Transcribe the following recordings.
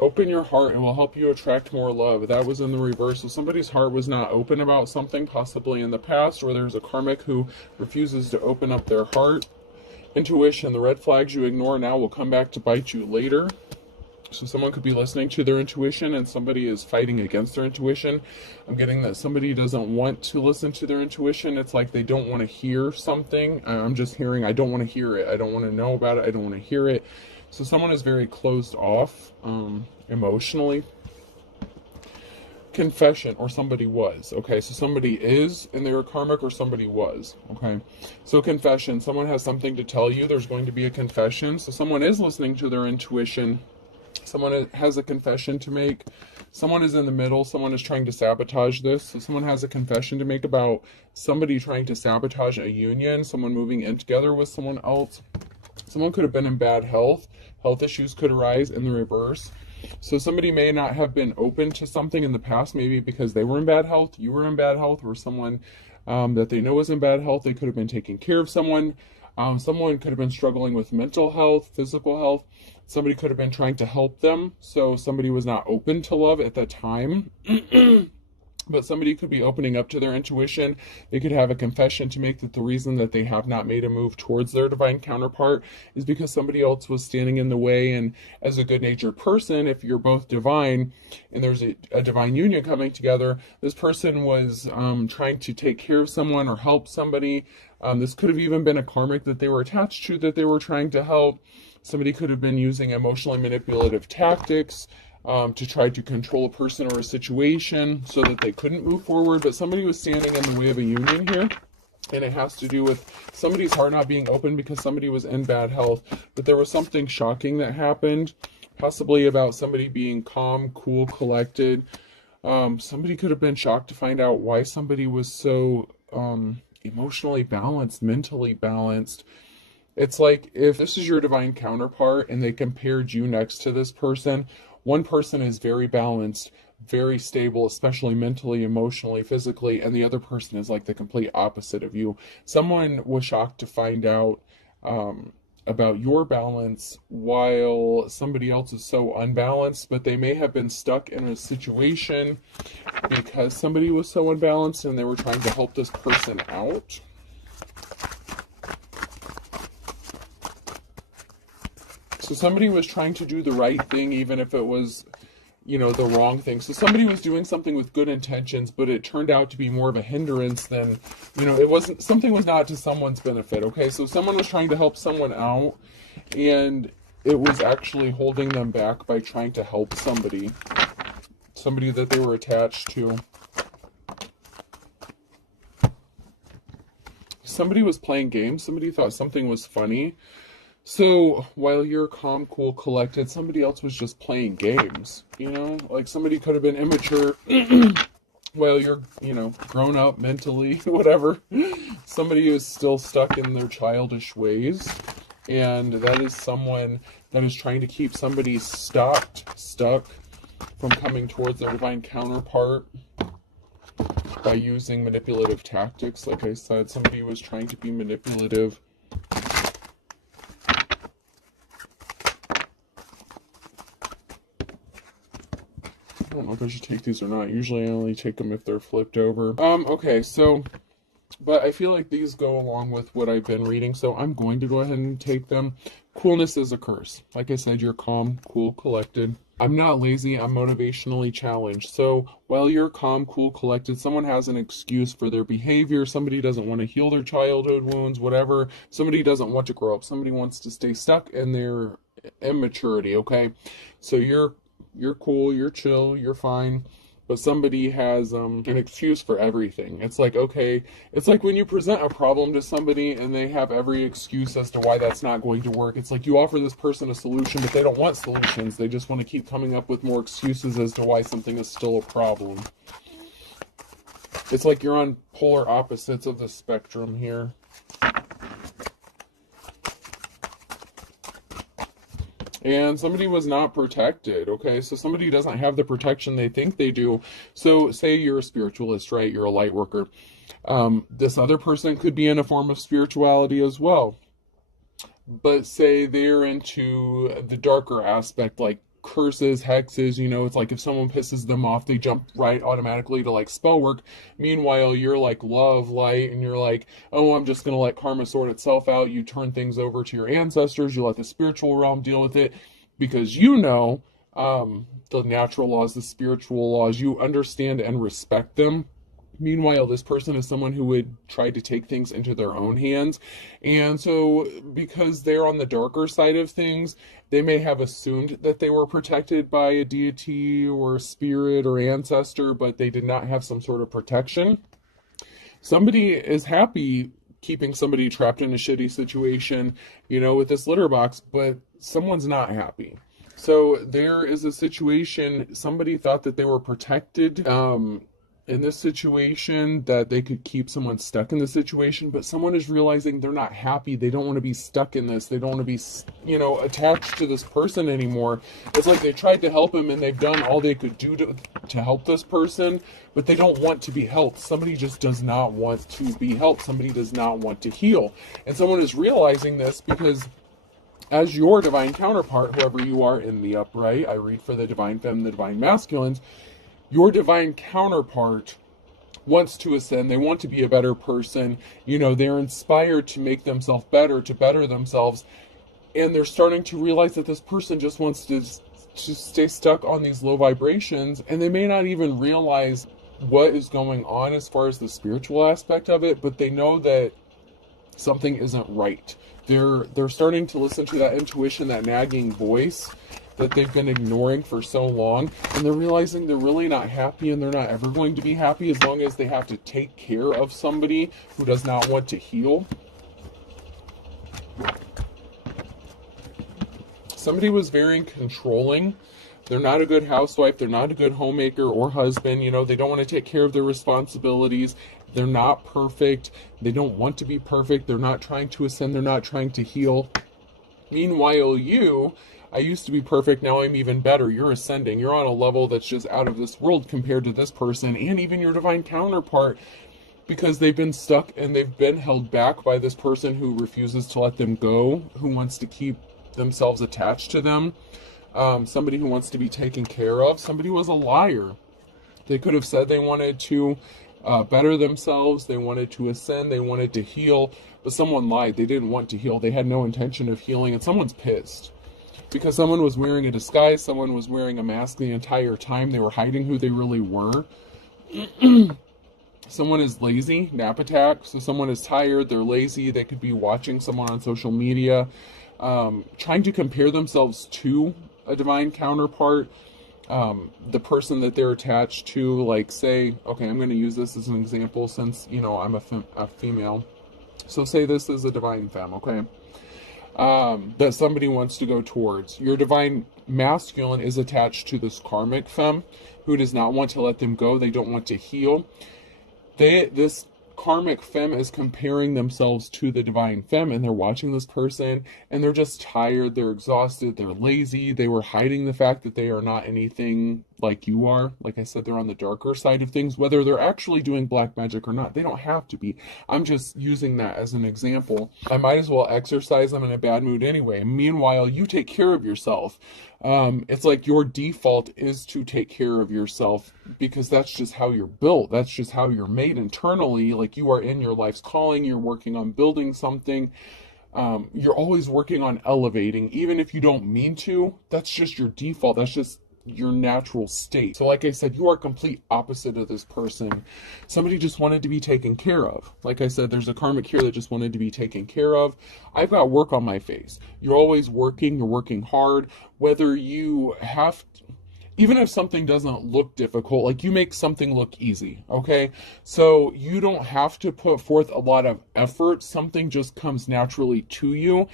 Open your heart, it will help you attract more love. That was in the reverse. So somebody's heart was not open about something, possibly in the past, or there's a karmic who refuses to open up their heart. Intuition, the red flags you ignore now will come back to bite you later. So someone could be listening to their intuition and somebody is fighting against their intuition. I'm getting that somebody doesn't want to listen to their intuition. It's like they don't want to hear something. I'm just hearing, I don't want to hear it. I don't want to know about it. I don't want to hear it. So someone is very closed off emotionally. Confession, or somebody was. Okay, so somebody is and they were karmic, or somebody was. Okay, so confession, someone has something to tell you. There's going to be a confession. So someone is listening to their intuition. Someone has a confession to make. Someone is in the middle. Someone is trying to sabotage this. So someone has a confession to make about somebody trying to sabotage a union, someone moving in together with someone else. Someone could have been in bad health. Health issues could arise in the reverse. So somebody may not have been open to something in the past, maybe because they were in bad health, you were in bad health, or someone that they know is in bad health. They could have been taking care of someone. Someone could have been struggling with mental health, physical health. Somebody could have been trying to help them. So somebody was not open to love at that time. But somebody could be opening up to their intuition. They could have a confession to make that the reason that they have not made a move towards their divine counterpart is because somebody else was standing in the way. And as a good-natured person, if you're both divine and there's a divine union coming together, this person was trying to take care of someone or help somebody. This could have even been a karmic that they were attached to that they were trying to help. Somebody could have been using emotionally manipulative tactics to try to control a person or a situation so that they couldn't move forward. But somebody was standing in the way of a union here. And it has to do with somebody's heart not being open because somebody was in bad health. But there was something shocking that happened, possibly about somebody being calm, cool, collected. Somebody could have been shocked to find out why somebody was so emotionally balanced, mentally balanced. It's like if this is your divine counterpart and they compared you next to this person, one person is very balanced, very stable, especially mentally, emotionally, physically, and the other person is like the complete opposite of you. Someone was shocked to find out about your balance while somebody else is so unbalanced, but they may have been stuck in a situation because somebody was so unbalanced and they were trying to help this person out. So somebody was trying to do the right thing, even if it was, the wrong thing. So somebody was doing something with good intentions, but it turned out to be more of a hindrance than, something was not to someone's benefit. Okay, so someone was trying to help someone out, and it was actually holding them back by trying to help somebody that they were attached to. Somebody was playing games. Somebody thought something was funny. So while you're calm, cool, collected, somebody else was just playing games, like somebody could have been immature while you're, grown up mentally, whatever. Somebody is still stuck in their childish ways. And that is someone that is trying to keep somebody stuck from coming towards their divine counterpart by using manipulative tactics. Like I said, somebody was trying to be manipulative. I don't know if I should take these or not. Usually I only take them if they're flipped over. Okay, so, but I feel like these go along with what I've been reading, so I'm going to go ahead and take them. Coolness is a curse. Like I said, you're calm, cool, collected. I'm not lazy, I'm motivationally challenged. So while you're calm, cool, collected, someone has an excuse for their behavior. Somebody doesn't want to heal their childhood wounds, whatever. Somebody doesn't want to grow up. Somebody wants to stay stuck in their immaturity, okay? So you're cool, you're chill, you're fine, but somebody has an excuse for everything. It's like, okay, it's like when you present a problem to somebody and they have every excuse as to why that's not going to work. It's like you offer this person a solution, but they don't want solutions. They just want to keep coming up with more excuses as to why something is still a problem. It's like you're on polar opposites of the spectrum here. And somebody was not protected, okay? So somebody doesn't have the protection they think they do. So say you're a spiritualist, right? You're a light worker. This other person could be in a form of spirituality as well. But say they're into the darker aspect, like curses, hexes, you know, it's like if someone pisses them off, they jump right automatically to like spell work. Meanwhile, you're like love, light, and you're like, oh, I'm just going to let karma sort itself out. You turn things over to your ancestors, you let the spiritual realm deal with it because you know the natural laws, the spiritual laws, you understand and respect them. Meanwhile, this person is someone who would try to take things into their own hands. And so, because they're on the darker side of things, they may have assumed that they were protected by a deity or a spirit or ancestor, but they did not have some sort of protection. Somebody is happy keeping somebody trapped in a shitty situation, you know, with this litter box, but someone's not happy. So there is a situation, somebody thought that they were protected in this situation, that they could keep someone stuck in the situation, but someone is realizing they're not happy. They don't want to be stuck in this. They don't want to be, you know, attached to this person anymore. It's like they tried to help him and they've done all they could do to help this person, but they don't want to be helped. Somebody just does not want to be helped. Somebody does not want to heal. And someone is realizing this because as your divine counterpart, whoever you are in the upright, I read for the divine feminine, the divine masculines, your divine counterpart wants to ascend. They want to be a better person. You know, they're inspired to make themselves better, to better themselves. And they're starting to realize that this person just wants to stay stuck on these low vibrations. And they may not even realize what is going on as far as the spiritual aspect of it, but they know that something isn't right. They're starting to listen to that intuition, that nagging voice that they've been ignoring for so long, and they're realizing they're really not happy, and they're not ever going to be happy as long as they have to take care of somebody who does not want to heal. Somebody was very controlling. They're not a good housewife. They're not a good homemaker or husband. You know, they don't want to take care of their responsibilities. They're not perfect. They don't want to be perfect. They're not trying to ascend. They're not trying to heal. Meanwhile, I used to be perfect, now I'm even better. You're ascending. You're on a level that's just out of this world compared to this person and even your divine counterpart, because they've been stuck and they've been held back by this person who refuses to let them go, who wants to keep themselves attached to them, somebody who wants to be taken care of. Somebody was a liar. They could have said they wanted to better themselves, they wanted to ascend, they wanted to heal, but someone lied. They didn't want to heal. They had no intention of healing, and someone's pissed. Because someone was wearing a disguise, someone was wearing a mask the entire time. They were hiding who they really were. Someone is lazy, nap attack. So someone is tired, they're lazy. They could be watching someone on social media, trying to compare themselves to a divine counterpart, the person that they're attached to. Like, say, okay, I'm going to use this as an example since, you know, I'm a female. So say this is a divine femme, okay? That somebody wants to go towards. Your divine masculine is attached to this karmic femme who does not want to let them go. They don't want to heal. This karmic femme is comparing themselves to the divine femme, and they're watching this person and they're just tired, they're exhausted, they're lazy, they were hiding the fact that they are not anything like you are. Like I said, they're on the darker side of things, whether they're actually doing black magic or not. They don't have to be. I'm just using that as an example. I might as well exercise them in a bad mood anyway. Meanwhile, you take care of yourself. It's like your default is to take care of yourself because that's just how you're built. That's just how you're made internally. Like, you are in your life's calling. You're working on building something. You're always working on elevating, even if you don't mean to. That's just your default. That's just your natural state. So like I said, you are complete opposite of this person. Somebody just wanted to be taken care of. Like I said, there's a karmic here that just wanted to be taken care of. I've got work on my face. You're always working. You're working hard. Whether you have to, even if something doesn't look difficult, like, you make something look easy, okay? So you don't have to put forth a lot of effort. Something just comes naturally to you.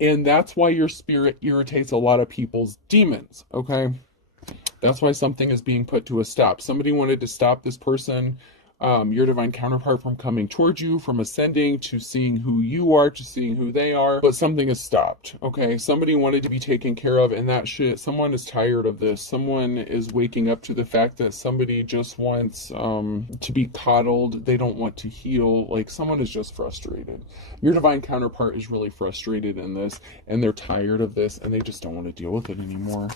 And that's why your spirit irritates a lot of people's demons, okay? That's why something is being put to a stop. Somebody wanted to stop this person your divine counterpart from coming towards you, from ascending to seeing who you are, to seeing who they are, but something has stopped. Okay, somebody wanted to be taken care of, and that shit, someone is tired of this. Someone is waking up to the fact that somebody just wants to be coddled. They don't want to heal. Like, someone is just frustrated. Your divine counterpart is really frustrated in this, and they're tired of this, and they just don't want to deal with it anymore.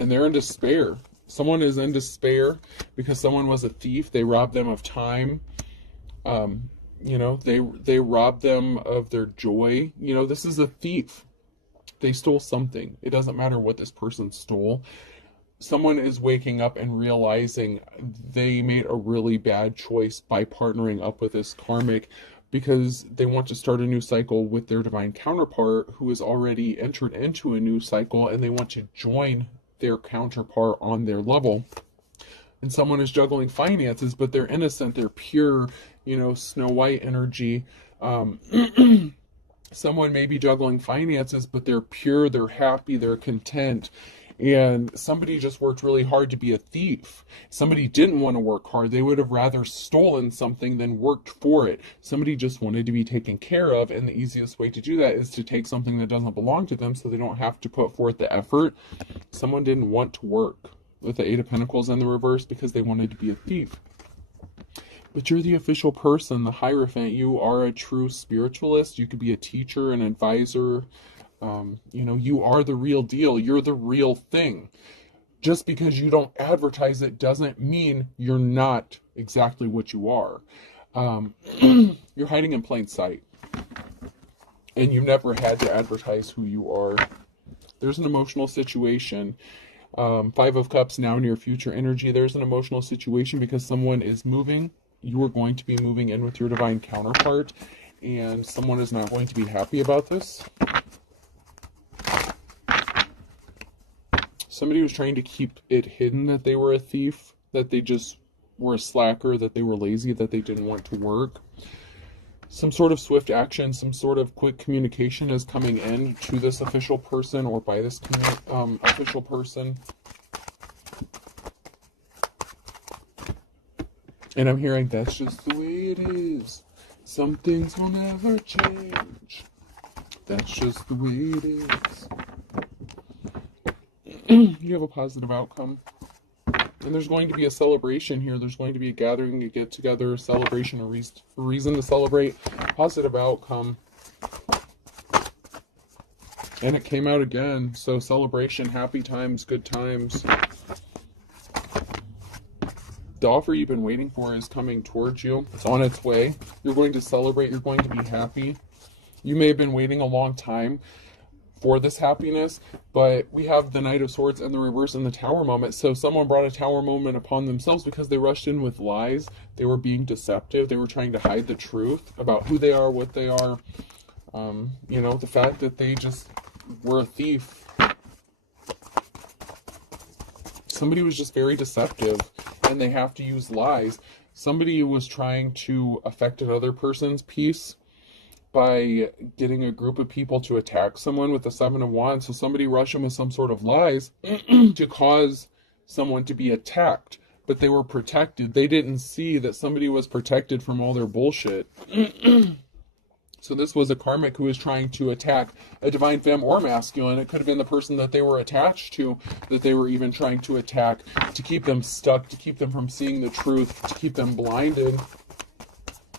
And they're in despair. Someone is in despair because someone was a thief. They robbed them of time. You know, they robbed them of their joy. You know, this is a thief. They stole something. It doesn't matter what this person stole. Someone is waking up and realizing they made a really bad choice by partnering up with this karmic, because they want to start a new cycle with their divine counterpart who has already entered into a new cycle, and they want to join their counterpart on their level. And someone is juggling finances, but they're innocent, they're pure, you know, Snow White energy. Someone may be juggling finances, but they're pure, they're happy, they're content. And somebody just worked really hard to be a thief. Somebody didn't want to work hard. They would have rather stolen something than worked for it. Somebody just wanted to be taken care of, and the easiest way to do that is to take something that doesn't belong to them so they don't have to put forth the effort. Someone didn't want to work with the Eight of Pentacles in the reverse because they wanted to be a thief. But you're the official person, the Hierophant. You are a true spiritualist. You could be a teacher, an advisor. You know, you are the real deal. You're the real thing. Just because you don't advertise it doesn't mean you're not exactly what you are. You're hiding in plain sight. And you've never had to advertise who you are. There's an emotional situation. Five of Cups, now near future energy. There's an emotional situation because someone is moving. You are going to be moving in with your divine counterpart. And someone is not going to be happy about this. Somebody was trying to keep it hidden that they were a thief, that they just were a slacker, that they were lazy, that they didn't want to work. Some sort of swift action, some sort of quick communication is coming in to this official person or by this official person. And I'm hearing that's just the way it is. Some things will never change. That's just the way it is. You have a positive outcome. And there's going to be a celebration here. There's going to be a gathering, a get-together, a celebration, a reason to celebrate. Positive outcome. And it came out again. So celebration, happy times, good times. The offer you've been waiting for is coming towards you. It's on its way. You're going to celebrate. You're going to be happy. You may have been waiting a long time for this happiness, but we have the Knight of Swords and the reverse in the Tower moment. So someone brought a Tower moment upon themselves because they rushed in with lies. They were being deceptive. They were trying to hide the truth about who they are, what they are. You know, the fact that they just were a thief. Somebody was just very deceptive, and they have to use lies. Somebody was trying to affect another person's peace by getting a group of people to attack someone with the Seven of Wands. So somebody rushed in with some sort of lies to cause someone to be attacked, but they were protected. They didn't see that somebody was protected from all their bullshit. So this was a karmic who was trying to attack a divine femme or masculine. It could have been the person that they were attached to, that they were even trying to attack, to keep them stuck, to keep them from seeing the truth, to keep them blinded.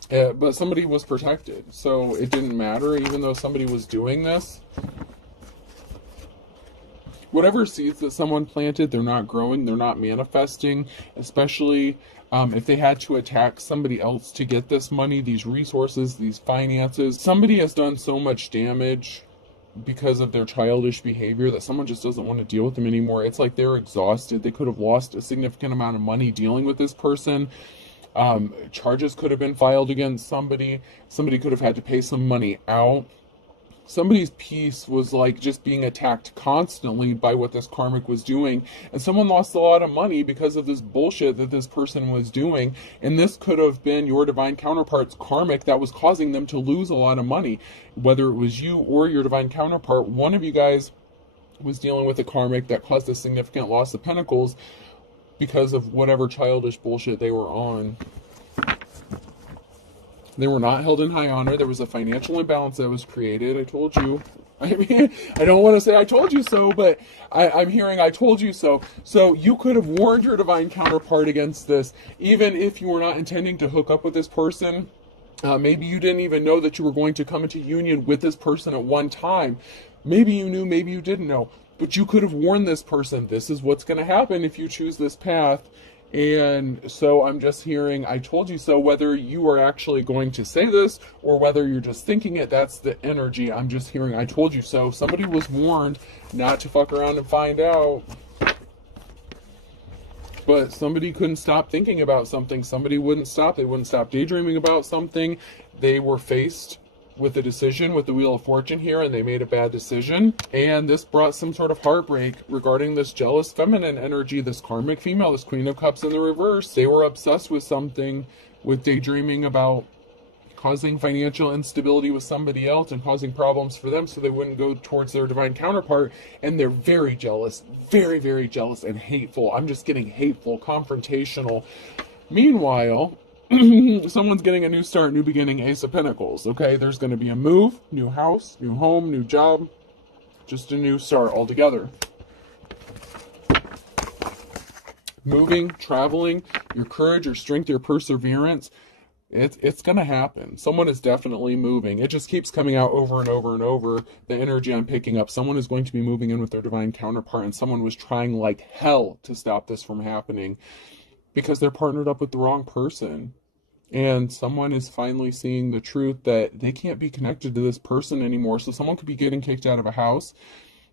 But somebody was protected, so it didn't matter, even though somebody was doing this. Whatever seeds that someone planted, they're not growing, they're not manifesting, especially if they had to attack somebody else to get this money, these resources, these finances. Somebody has done so much damage because of their childish behavior that someone just doesn't want to deal with them anymore. It's like they're exhausted. They could have lost a significant amount of money dealing with this person. Charges could have been filed against somebody. Somebody could have had to pay some money out. Somebody's peace was like just being attacked constantly by what this karmic was doing. And someone lost a lot of money because of this bullshit that this person was doing. And this could have been your divine counterpart's karmic that was causing them to lose a lot of money. Whether it was you or your divine counterpart, one of you guys was dealing with a karmic that caused a significant loss of pentacles. because of whatever childish bullshit they were on. They were not held in high honor. There was a financial imbalance that was created. I told you. I mean, I don't want to say I told you so, but I'm hearing I told you so. So you could have warned your divine counterpart against this, even if you were not intending to hook up with this person. Maybe you didn't even know that you were going to come into union with this person at one time. Maybe you knew, maybe you didn't know. But you could have warned this person, this is what's going to happen if you choose this path. And so I'm just hearing, I told you so, whether you are actually going to say this or whether you're just thinking it, that's the energy. I'm just hearing, I told you so. Somebody was warned not to fuck around and find out. But somebody couldn't stop thinking about something. Somebody wouldn't stop. They wouldn't stop daydreaming about something. They were faced with a decision, with the Wheel of Fortune here, and they made a bad decision. And this brought some sort of heartbreak regarding this jealous feminine energy, this karmic female, this Queen of Cups in the reverse. They were obsessed with something, with daydreaming about causing financial instability with somebody else and causing problems for them so they wouldn't go towards their divine counterpart. And they're very jealous, very, very jealous and hateful. I'm just getting hateful, confrontational. Meanwhile, someone's getting a new start, new beginning, Ace of Pentacles. Okay, there's going to be a move, new house, new home, new job, just a new start altogether. Moving, traveling, your courage, your strength, your perseverance, it's going to happen. Someone is definitely moving. It just keeps coming out over and over and over. The energy I'm picking up, someone is going to be moving in with their divine counterpart, and someone was trying like hell to stop this from happening because they're partnered up with the wrong person. And someone is finally seeing the truth that they can't be connected to this person anymore. So someone could be getting kicked out of a house.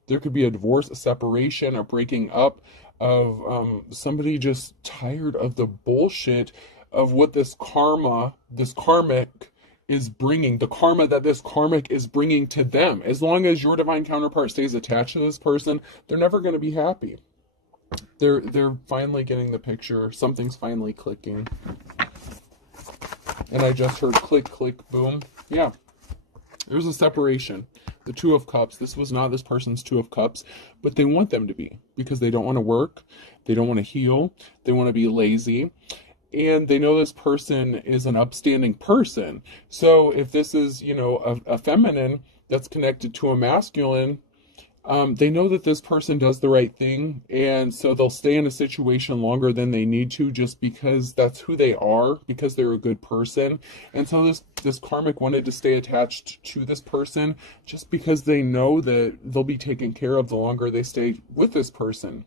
There could be a divorce, a separation, a breaking up of somebody just tired of the bullshit of what this karmic is bringing, the karma that this karmic is bringing to them. As long as your divine counterpart stays attached to this person, they're never going to be happy. They're finally getting the picture. Something's finally clicking. And I just heard click, click, boom. Yeah, there's a separation. The Two of Cups. This was not this person's Two of Cups, but they want them to be because they don't want to work. They don't want to heal. They want to be lazy. And they know this person is an upstanding person. So if this is, a feminine that's connected to a masculine, they know that this person does the right thing. And so they'll stay in a situation longer than they need to just because that's who they are, because they're a good person. And so this karmic wanted to stay attached to this person just because they know that they'll be taken care of the longer they stay with this person.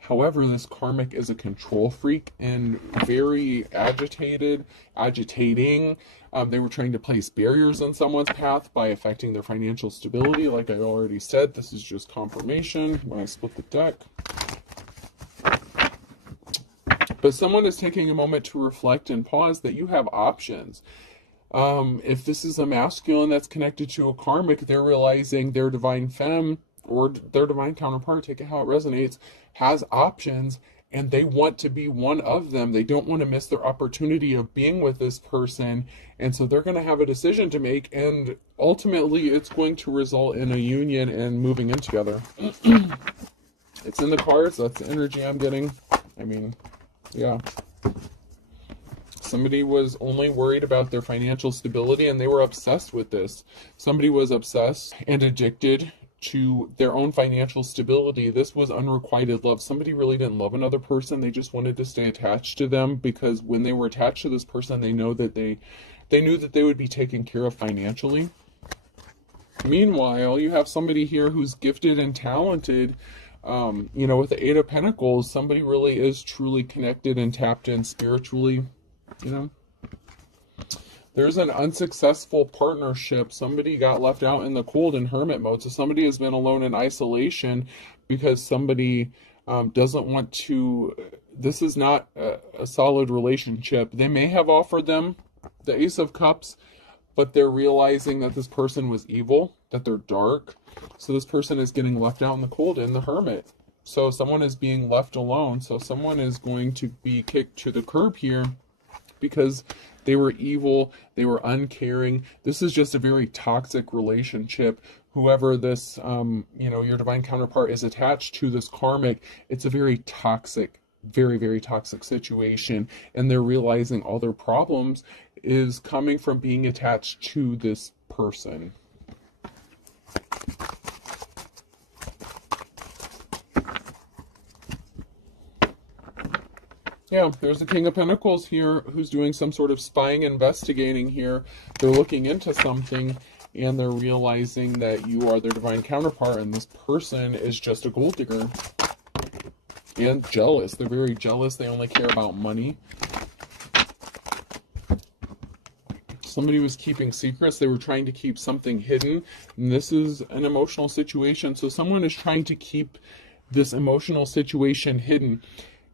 However, this karmic is a control freak and very agitating. They were trying to place barriers on someone's path by affecting their financial stability. Like I already said, this is just confirmation when I split the deck. But someone is taking a moment to reflect and pause that you have options. If this is a masculine that's connected to a karmic, they're realizing their divine femme or their divine counterpart, take it how it resonates, has options, and they want to be one of them. They don't want to miss their opportunity of being with this person, and so they're going to have a decision to make, and ultimately it's going to result in a union and moving in together. It's in the cards. That's the energy I'm getting. I mean, yeah. Somebody was only worried about their financial stability, and they were obsessed with this. Somebody was obsessed and addicted to their own financial stability. This was unrequited love. Somebody really didn't love another person. They just wanted to stay attached to them because when they were attached to this person, they knew that they would be taken care of financially. Meanwhile, you have somebody here who's gifted and talented. With the Eight of Pentacles, somebody really is truly connected and tapped in spiritually. There's an unsuccessful partnership. Somebody got left out in the cold in hermit mode. So somebody has been alone in isolation because somebody doesn't want to. This is not a solid relationship. They may have offered them the Ace of Cups, but they're realizing that this person was evil, that they're dark. So this person is getting left out in the cold in the hermit. So someone is being left alone. So someone is going to be kicked to the curb here because they were evil, they were uncaring. This is just a very toxic relationship. Whoever this, your divine counterpart is attached to, this karmic, it's a very toxic very, very toxic situation, and they're realizing all their problems is coming from being attached to this person. Yeah, there's the King of Pentacles here who's doing some sort of spying, investigating here. They're looking into something and they're realizing that you are their divine counterpart and this person is just a gold digger. And jealous. They're very jealous. They only care about money. Somebody was keeping secrets. They were trying to keep something hidden. And this is an emotional situation. So someone is trying to keep this emotional situation hidden.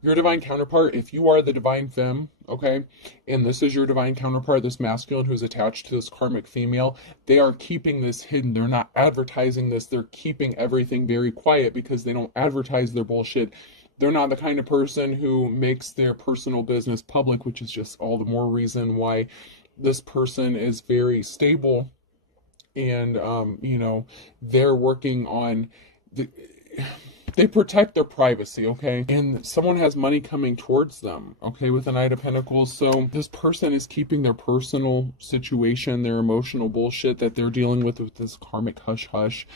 Your divine counterpart, if you are the divine femme, okay, and this is your divine counterpart, this masculine who's attached to this karmic female, they are keeping this hidden. They're not advertising this. They're keeping everything very quiet because they don't advertise their bullshit. They're not the kind of person who makes their personal business public, which is just all the more reason why this person is very stable and, you know, they're working on they protect their privacy, okay? And someone has money coming towards them, okay, with the Knight of Pentacles. So this person is keeping their personal situation, their emotional bullshit that they're dealing with this karmic hush-hush.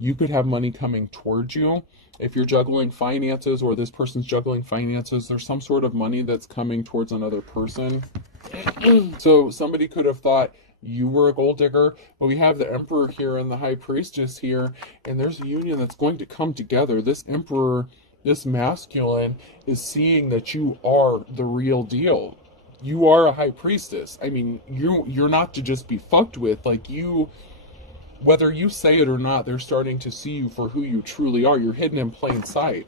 You could have money coming towards you. If you're juggling finances or this person's juggling finances, there's some sort of money that's coming towards another person. So somebody could have thought you were a gold digger, but we have the Emperor here and the High Priestess here, and there's a union that's going to come together. This Emperor, this masculine, is seeing that you are the real deal. You are a High Priestess. I mean, you're not to just be fucked with. Like, you, whether you say it or not, they're starting to see you for who you truly are. You're hidden in plain sight.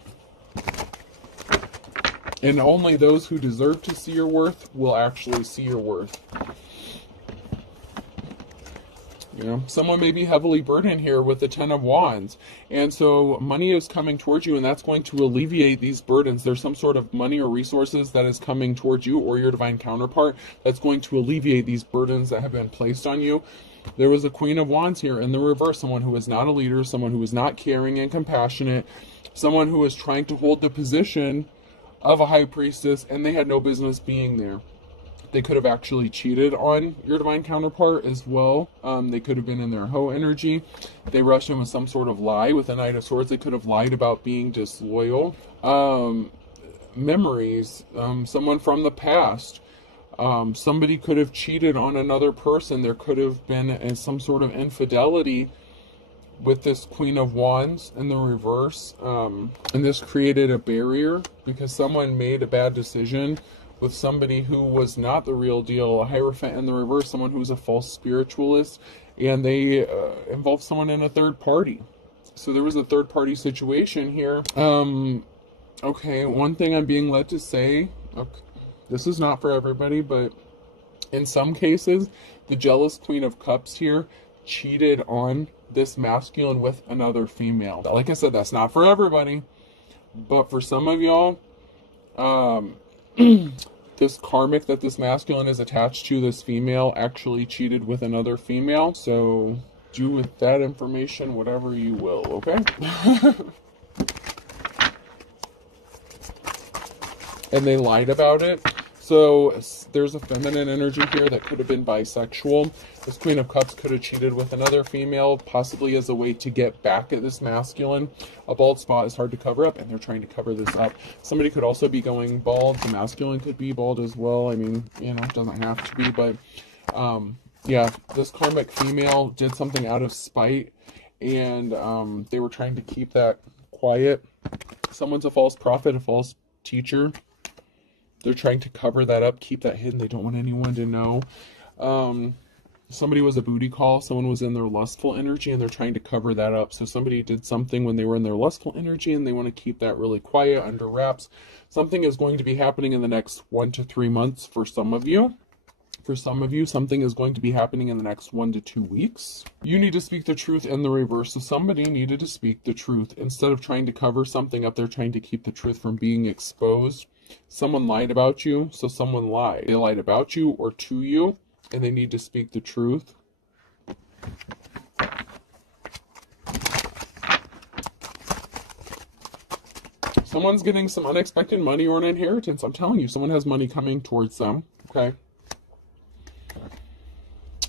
And only those who deserve to see your worth will actually see your worth. You know, someone may be heavily burdened here with the Ten of Wands. And so money is coming towards you, and that's going to alleviate these burdens. There's some sort of money or resources that is coming towards you or your divine counterpart that's going to alleviate these burdens that have been placed on you. There was a Queen of Wands here in the reverse, someone who is not a leader, someone who is not caring and compassionate, someone who is trying to hold the position of a High Priestess, and they had no business being there. They could have actually cheated on your divine counterpart as well. They could have been in their hoe energy. They rushed in with some sort of lie with the Knight of Swords. They could have lied about being disloyal. Memories, someone from the past. Somebody could have cheated on another person. There could have been some sort of infidelity with this Queen of Wands in the reverse. And this created a barrier because someone made a bad decision with somebody who was not the real deal, a Hierophant in the reverse, someone who was a false spiritualist, and they involved someone in a third party. So there was a third party situation here. Okay, one thing I'm being led to say, okay, this is not for everybody, but in some cases, the jealous Queen of Cups here cheated on this masculine with another female. Like I said, that's not for everybody, but for some of y'all, this karmic that this masculine is attached to, this female, actually cheated with another female. So do with that information whatever you will, okay? And they lied about it. So there's a feminine energy here that could have been bisexual. This Queen of Cups could have cheated with another female, possibly as a way to get back at this masculine. A bald spot is hard to cover up, and they're trying to cover this up. Somebody could also be going bald. The masculine could be bald as well. I mean, you know, it doesn't have to be, but yeah, this karmic female did something out of spite, and they were trying to keep that quiet. Someone's a false prophet, a false teacher. They're trying to cover that up, keep that hidden. They don't want anyone to know. Somebody was a booty call. Someone was in their lustful energy, and they're trying to cover that up. So somebody did something when they were in their lustful energy, and they want to keep that really quiet, under wraps. Something is going to be happening in the next 1 to 3 months for some of you. For some of you, something is going to be happening in the next 1 to 2 weeks. You need to speak the truth in the reverse. So somebody needed to speak the truth. Instead of trying to cover something up, they're trying to keep the truth from being exposed. Someone lied about you, so someone lied. They lied about you or to you, and they need to speak the truth. Someone's getting some unexpected money or an inheritance. I'm telling you, someone has money coming towards them. Okay.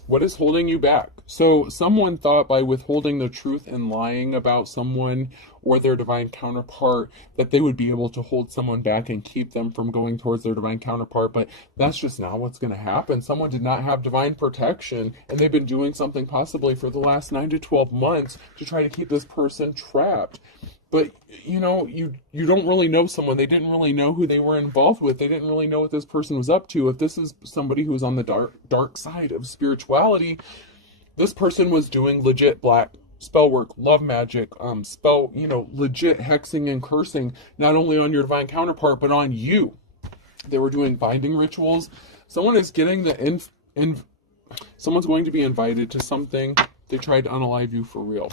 What is holding you back? So someone thought by withholding the truth and lying about someone or their divine counterpart that they would be able to hold someone back and keep them from going towards their divine counterpart, but that's just not what's going to happen. Someone did not have divine protection, and they've been doing something possibly for the last 9 to 12 months to try to keep this person trapped. But, you know, you don't really know someone. They didn't really know who they were involved with. They didn't really know what this person was up to. If this is somebody who's on the dark side of spirituality, this person was doing legit black spell work, love magic, legit hexing and cursing, not only on your divine counterpart, but on you. They were doing binding rituals. Someone is getting someone's going to be invited to something. They tried to unalive you for real.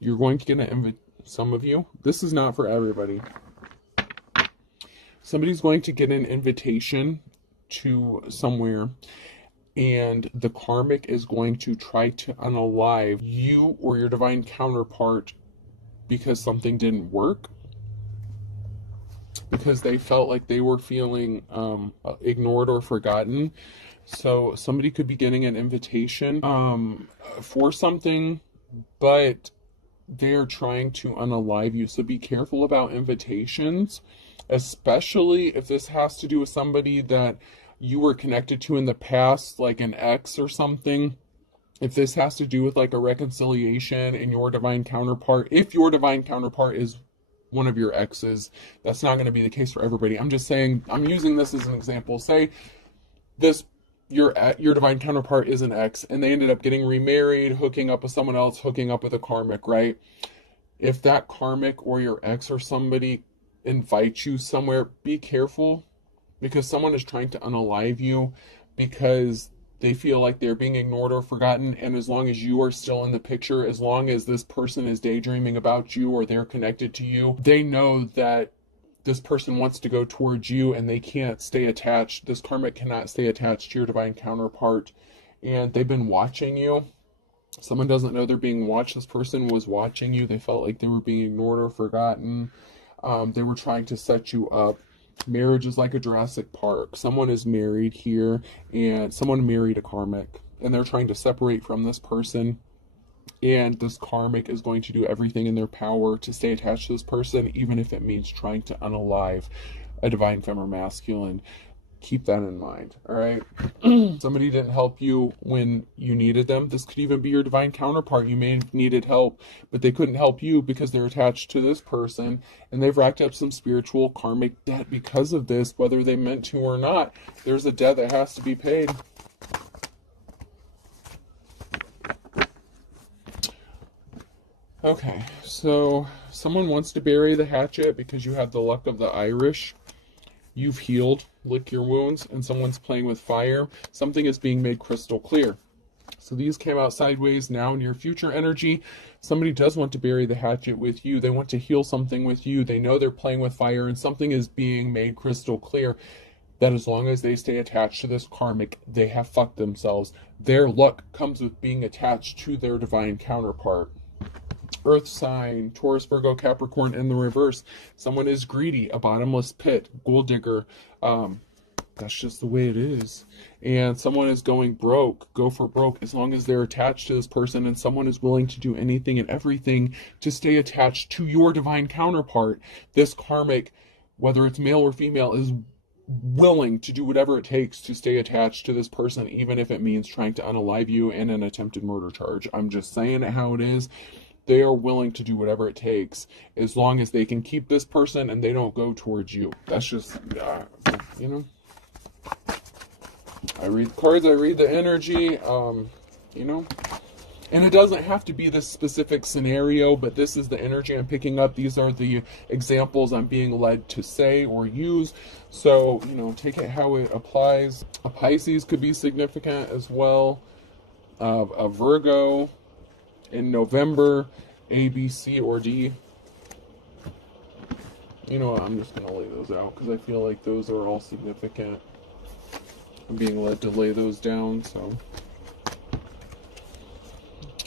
You're going to get an invitation. Some of you, this is not for everybody. Somebody's going to get an invitation to somewhere, and the karmic is going to try to unalive you or your divine counterpart because something didn't work, because they felt like they were feeling ignored or forgotten. So somebody could be getting an invitation for something, but they're trying to unalive you. So be careful about invitations, especially if this has to do with somebody that you were connected to in the past, like an ex or something. If this has to do with like a reconciliation and your divine counterpart, if your divine counterpart is one of your exes, that's not going to be the case for everybody. I'm just saying, I'm using this as an example. Say this, your divine counterpart is an ex, and they ended up getting remarried, hooking up with someone else, hooking up with a karmic, right? If that karmic or your ex or somebody invites you somewhere, be careful, because someone is trying to unalive you because they feel like they're being ignored or forgotten. And as long as you are still in the picture, as long as this person is daydreaming about you or they're connected to you, they know that this person wants to go towards you and they can't stay attached. This karmic cannot stay attached to your divine counterpart. And they've been watching you. Someone doesn't know they're being watched. This person was watching you. They felt like they were being ignored or forgotten. They were trying to set you up. Marriage is like a Jurassic Park. Someone is married here, and someone married a karmic, and they're trying to separate from this person. And this karmic is going to do everything in their power to stay attached to this person, even if it means trying to unalive a divine femme or masculine. Keep that in mind, all right? Somebody didn't help you when you needed them. This could even be your divine counterpart. You may have needed help, but they couldn't help you because they're attached to this person, and they've racked up some spiritual karmic debt because of this, whether they meant to or not. There's a debt that has to be paid. Okay, so someone wants to bury the hatchet because you have the luck of the Irish. You've healed, lick your wounds, and someone's playing with fire. Something is being made crystal clear. So these came out sideways. Now in your future energy, somebody does want to bury the hatchet with you. They want to heal something with you. They know they're playing with fire, and something is being made crystal clear that as long as they stay attached to this karmic, they have fucked themselves. Their luck comes with being attached to their divine counterpart. Earth sign, Taurus, Virgo, Capricorn in the reverse. Someone is greedy, a bottomless pit, gold digger. That's just the way it is. And someone is going broke, go for broke, as long as they're attached to this person, and someone is willing to do anything and everything to stay attached to your divine counterpart. This karmic, whether it's male or female, is willing to do whatever it takes to stay attached to this person, even if it means trying to unalive you and an attempted murder charge. I'm just saying it how it is. They are willing to do whatever it takes as long as they can keep this person and they don't go towards you. That's just, you know. I read the cards, I read the energy, you know. And it doesn't have to be this specific scenario, but this is the energy I'm picking up. These are the examples I'm being led to say or use. So, you know, take it how it applies. A Pisces could be significant as well. A Virgo in November, A, B, C, or D. You know what, I'm just going to lay those out because I feel like those are all significant. I'm being led to lay those down, so.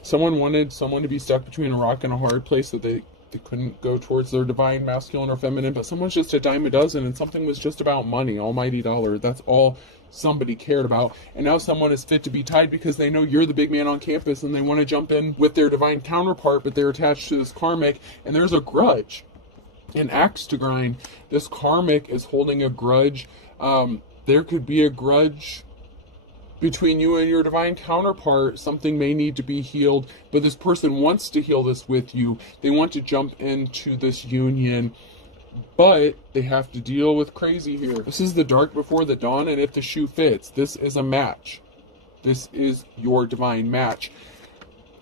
Someone wanted someone to be stuck between a rock and a hard place so they they couldn't go towards their divine masculine or feminine, but someone's just a dime a dozen, and something was just about money, almighty dollar. That's all somebody cared about. And now someone is fit to be tied because they know you're the big man on campus, and they want to jump in with their divine counterpart, but they're attached to this karmic, and there's a grudge, an axe to grind. This karmic is holding a grudge. There could be a grudge between you and your divine counterpart. Something may need to be healed, but this person wants to heal this with you. They want to jump into this union, but they have to deal with crazy here. This is the dark before the dawn, and if the shoe fits, this is a match. This is your divine match.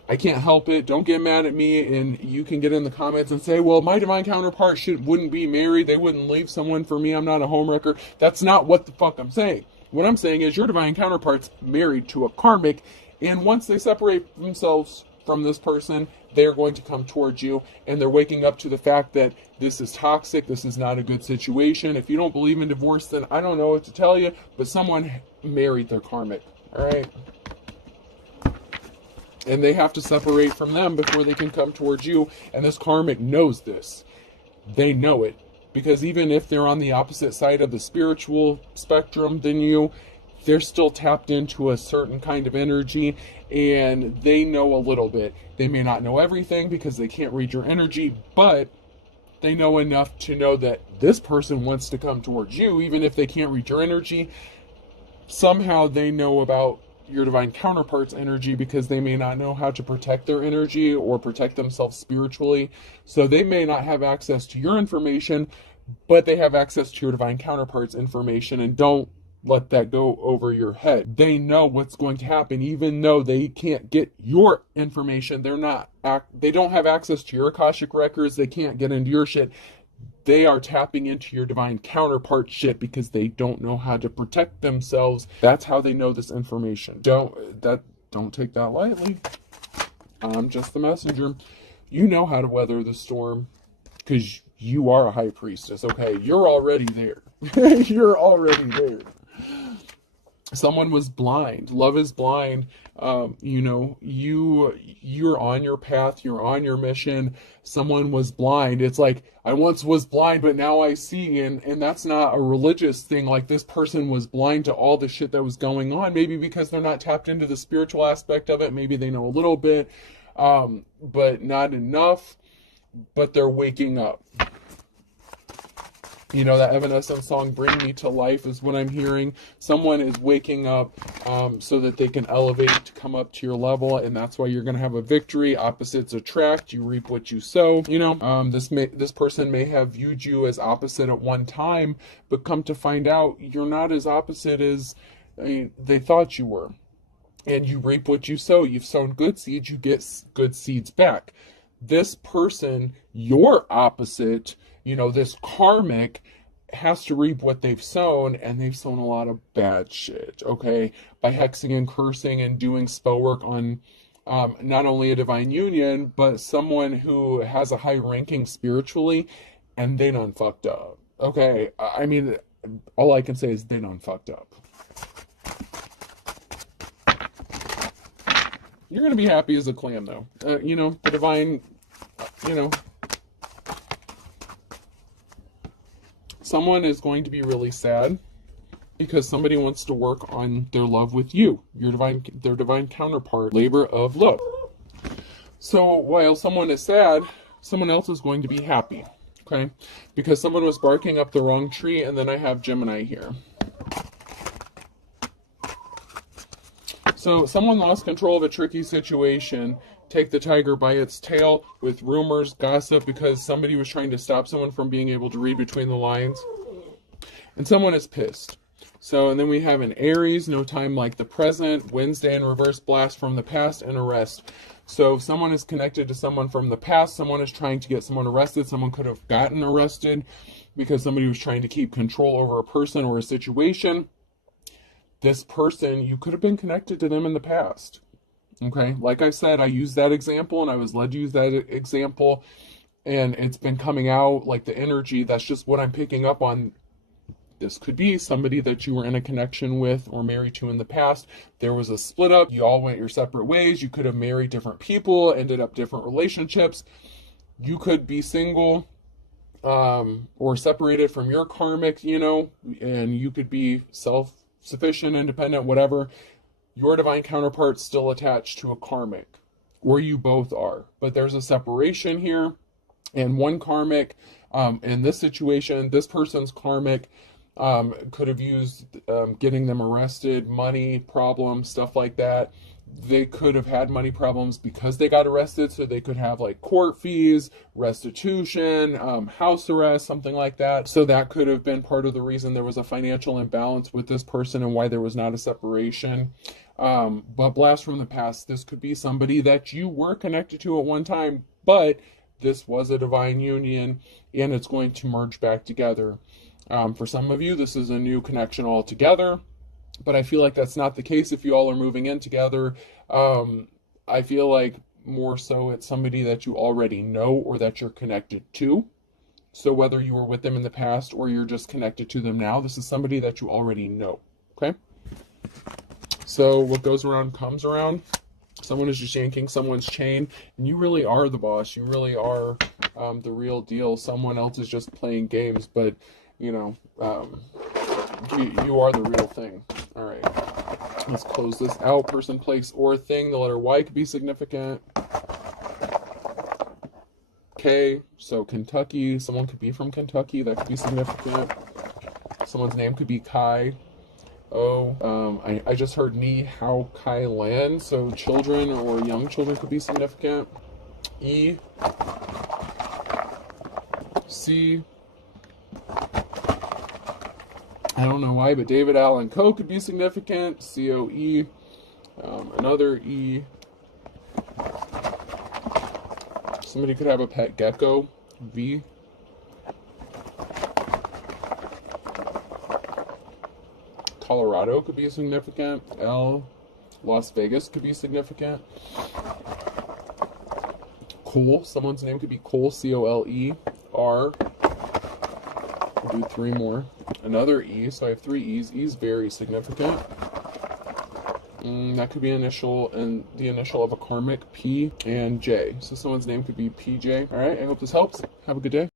I can't help it. Don't get mad at me, and you can get in the comments and say, well, my divine counterpart wouldn't be married. They wouldn't leave someone for me. I'm not a homewrecker. That's not what the fuck I'm saying. What I'm saying is your divine counterpart's married to a karmic, and once they separate themselves from this person, they're going to come towards you, and they're waking up to the fact that this is toxic, this is not a good situation. If you don't believe in divorce, then I don't know what to tell you, but someone married their karmic, all right? And they have to separate from them before they can come towards you, and this karmic knows this. They know it. Because even if they're on the opposite side of the spiritual spectrum than you, they're still tapped into a certain kind of energy, and they know a little bit. They may not know everything because they can't read your energy, but they know enough to know that this person wants to come towards you, even if they can't read your energy. Somehow they know about your divine counterpart's energy because they may not know how to protect their energy or protect themselves spiritually. So they may not have access to your information, but they have access to your divine counterpart's information, and don't let that go over your head. They know what's going to happen, even though they can't get your information. They don't have access to your Akashic records. They can't get into your shit. They are tapping into your divine counterpart shit because they don't know how to protect themselves. That's how they know this information. Don't take that lightly. I'm just the messenger. You know how to weather the storm because you are a high priestess. Okay, you're already there. You're already there. Someone was blind. Love is blind. You're on your path. You're on your mission. Someone was blind. It's like, I once was blind, but now I see. And that's not a religious thing. Like, this person was blind to all the shit that was going on. Maybe because they're not tapped into the spiritual aspect of it. Maybe they know a little bit, but not enough. But they're waking up. You know, that Evanescence song, Bring Me to Life, is what I'm hearing. Someone is waking up so that they can elevate to come up to your level, and that's why you're going to have a victory. Opposites attract. You reap what you sow. You know, this person may have viewed you as opposite at one time, but come to find out, you're not as opposite as they thought you were. And you reap what you sow. You've sown good seeds, you get good seeds back. This person, your opposite, this karmic, has to reap what they've sown, and they've sown a lot of bad shit, okay? By hexing and cursing and doing spell work on not only a divine union, but someone who has a high ranking spiritually, and they done fucked up, okay? I mean, all I can say is they done fucked up. You're going to be happy as a clam, though. The divine, someone is going to be really sad because somebody wants to work on their love with you, their divine counterpart, labor of love. So while someone is sad, someone else is going to be happy, okay? Because someone was barking up the wrong tree, and then I have Gemini here. So someone lost control of a tricky situation. Take the tiger by its tail with rumors, gossip, because somebody was trying to stop someone from being able to read between the lines. And someone is pissed. So, and then we have an Aries, no time like the present, Wednesday in reverse, blast from the past, and arrest. So if someone is connected to someone from the past, someone is trying to get someone arrested, someone could have gotten arrested because somebody was trying to keep control over a person or a situation. This person, you could have been connected to them in the past. Okay, like I said, I used that example, and I was led to use that example, and it's been coming out like the energy. That's just what I'm picking up on. This could be somebody that you were in a connection with or married to in the past. There was a split up. You all went your separate ways. You could have married different people, ended up different relationships. You could be single, or separated from your karmic, and you could be self-sufficient, independent, whatever. Your divine counterpart's still attached to a karmic, or you both are. But there's a separation here, and one karmic, in this situation, this person's karmic could have used getting them arrested, money problems, stuff like that. They could have had money problems because they got arrested, so they could have like court fees, restitution, house arrest, something like that. So that could have been part of the reason there was a financial imbalance with this person and why there was not a separation. But blast from the past, this could be somebody that you were connected to at one time, but this was a divine union and it's going to merge back together. For some of you, this is a new connection altogether. But I feel like that's not the case if you all are moving in together. I feel like more so it's somebody that you already know or that you're connected to. So whether you were with them in the past or you're just connected to them now, this is somebody that you already know. Okay? So what goes around comes around. Someone is just yanking someone's chain, and you really are the boss. You really are the real deal. Someone else is just playing games, but you are the real thing. All right, let's close this out. Person, place, or thing. The letter Y could be significant. K, so Kentucky. Someone could be from Kentucky. That could be significant. Someone's name could be Kai. O, I just heard Ni Hao Kai Lan, so children or young children could be significant. E, C, I don't know why, but David Allen Coe could be significant. COE, another E. Somebody could have a pet gecko. V. Colorado could be significant. L. Las Vegas could be significant. Cole, someone's name could be Cole, C-O-L-E. R. We'll do 3 more. Another E, so I have 3 E's. E's very significant. That could be initial and the initial of a karmic, P and J. So someone's name could be PJ. All right, I hope this helps. Have a good day.